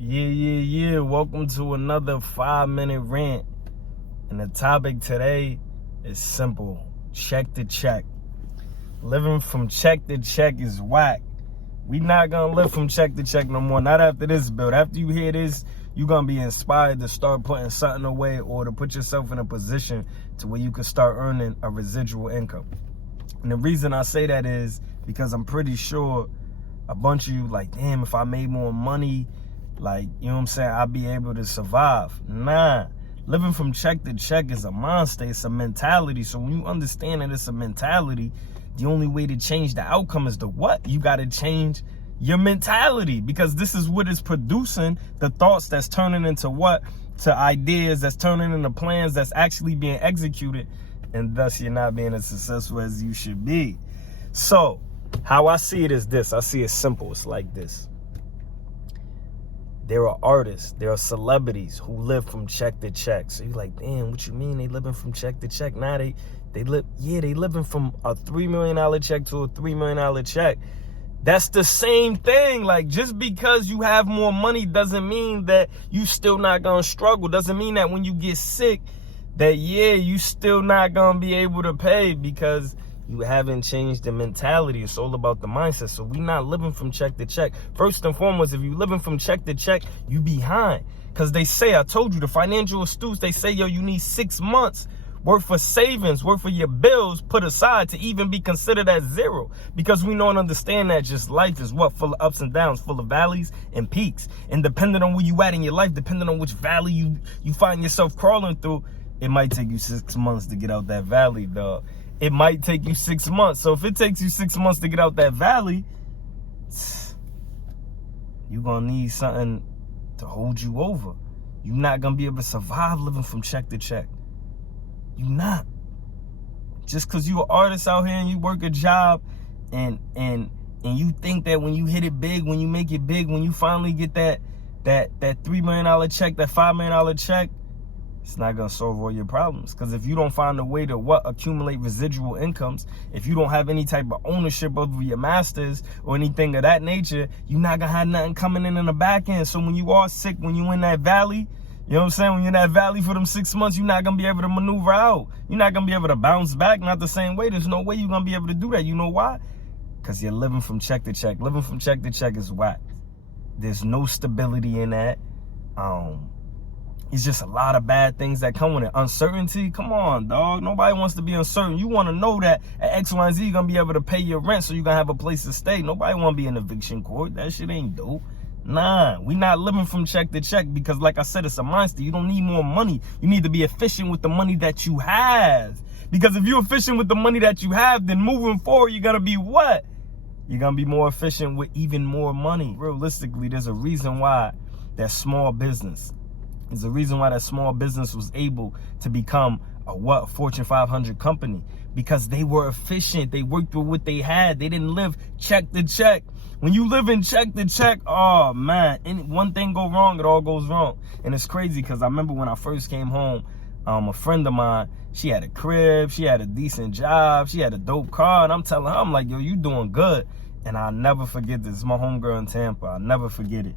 Yeah. Welcome to another 5-minute rant. And the topic today is simple. Check to check. Living from check to check is whack. We not gonna live from check to check no more. Not after this build. After you hear this, you're gonna be inspired to start putting something away or to put yourself in a position to where you can start earning a residual income. And the reason I say that is because I'm pretty sure a bunch of you like, damn, if I made more money, like, you know what I'm saying, I'll be able to survive. Nah, living from check to check is a monster. It's a mentality. So when you understand that it's a mentality, the only way to change the outcome is to what? You got to change your mentality, because this is what is producing the thoughts that's turning into what? To ideas that's turning into plans that's actually being executed, and thus you're not being as successful as you should be. So how I see it is this. I see it simple. It's like this. There are artists, there are celebrities who live from check to check. So you're like, damn, what you mean they living from check to check? Nah, they living from a $3 million check to a $3 million check. That's the same thing. Like, just because you have more money doesn't mean that you still not gonna struggle. Doesn't mean that when you get sick, that you still not gonna be able to pay, because you haven't changed the mentality. It's all about the mindset. So we not living from check to check. First and foremost, if you living from check to check, you behind. Because they say, I told you, the financial astutes, they say, yo, you need 6 months worth of savings, worth of your bills put aside to even be considered as zero. Because we know and understand that just life is what? Full of ups and downs, full of valleys and peaks. And depending on where you at in your life, depending on which valley you find yourself crawling through, it might take you 6 months to get out that valley, dog. It might take you 6 months. So if it takes you 6 months to get out that valley, you're going to need something to hold you over. You're not going to be able to survive living from check to check. You're not. Just because you're an artist out here and you work a job and you think that when you hit it big, when you make it big, when you finally get that $3 million check, that $5 million check, it's not going to solve all your problems. Because if you don't find a way to accumulate residual incomes, if you don't have any type of ownership over your masters or anything of that nature, you're not going to have nothing coming in the back end. So when you are sick, when you in that valley, you know what I'm saying? When you're in that valley for them 6 months, you're not going to be able to maneuver out. You're not going to be able to bounce back. Not the same way. There's no way you're going to be able to do that. You know why? Because you're living from check to check. Living from check to check is whack. There's no stability in that. It's just a lot of bad things that come with it. Uncertainty, come on, dog. Nobody wants to be uncertain. You want to know that at X, Y, and Z, you're going to be able to pay your rent so you're going to have a place to stay. Nobody want to be in eviction court. That shit ain't dope. Nah, we not living from check to check, because like I said, it's a mindset. You don't need more money. You need to be efficient with the money that you have. Because if you're efficient with the money that you have, then moving forward, you're going to be what? You're going to be more efficient with even more money. Realistically, there's a reason why that small business, there's a reason why that small business was able to become a Fortune 500 company, because they were efficient. They worked with what they had. They didn't live check to check. When you live in check to check, oh man, one thing go wrong, it all goes wrong. And it's crazy, because I remember when I first came home, a friend of mine, she had a crib, she had a decent job, she had a dope car, and I'm telling her, I'm like, yo, you doing good. And I'll never forget this. It's my homegirl in Tampa. I'll never forget it.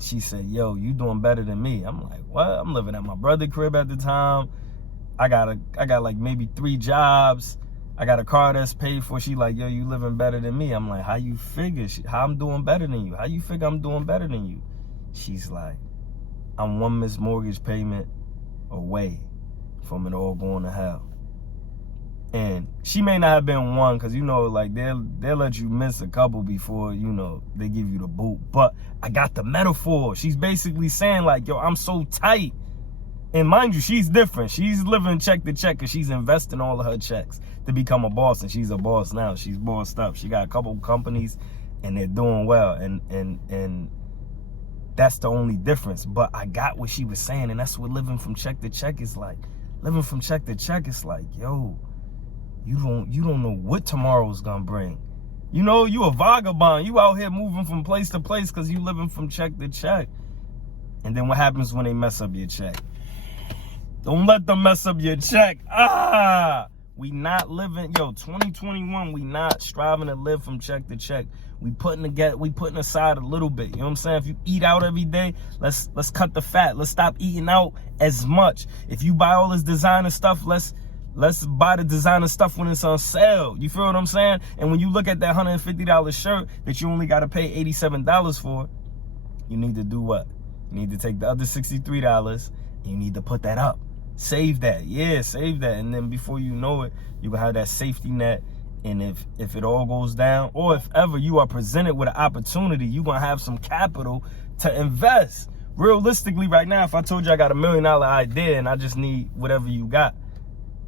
She said, yo, you doing better than me. I'm like, what? I'm living at my brother's crib at the time. I got like maybe 3 jobs. I got a car that's paid for. She like, yo, you living better than me. I'm like, how you figure? How I'm doing better than you? How you figure I'm doing better than you? She's like, I'm 1 missed mortgage payment away from it all going to hell. And she may not have been one, because, you know, like they'll let you miss a couple before, you know, they give you the boot. But I got the metaphor. She's basically saying like, yo, I'm so tight. And mind you, she's different. She's living check to check because she's investing all of her checks to become a boss. And she's a boss now. She's bossed up. She got a couple companies and they're doing well. And that's the only difference. But I got what she was saying. And that's what living from check to check is like. Living from check to check is like, yo, you don't know what tomorrow's gonna bring. You know, you a vagabond. You out here moving from place to place because you living from check to check. And then what happens when they mess up your check? Don't let them mess up your check. We not living, 2021, we not striving to live from check to check. We putting aside a little bit. You know what I'm saying? If you eat out every day, let's cut the fat. Let's stop eating out as much. If you buy all this designer stuff, let's buy the designer stuff when it's on sale. You feel what I'm saying? And when you look at that $150 shirt that you only got to pay $87 for, you need to do what? You need to take the other $63 and you need to put that up. Save that. Yeah, save that. And then before you know it, you will have that safety net. And if it all goes down, or if ever you are presented with an opportunity, you're going to have some capital to invest. Realistically, right now, if I told you I got $1 million idea and I just need whatever you got,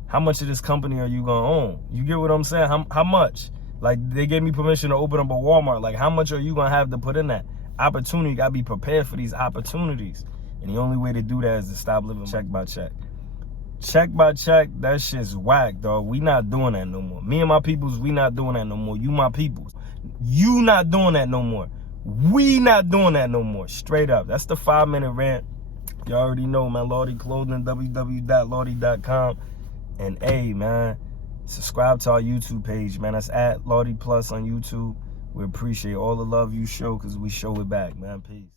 how much of this company are you going to own? You get what I'm saying? How much? Like, they gave me permission to open up a Walmart. Like, how much are you going to have to put in that? Opportunity, you got to be prepared for these opportunities. And the only way to do that is to stop living check by check. Check by check, that shit's whack, dog. We not doing that no more. Me and my peoples, we not doing that no more. You my peoples. You not doing that no more. We not doing that no more. Straight up. That's the 5-minute rant. You already know, man. Lawdy Clothing, www.lawdy.com. And hey, man, subscribe to our YouTube page, man. That's at LawddyyPlus on YouTube. We appreciate all the love you show because we show it back, man. Peace.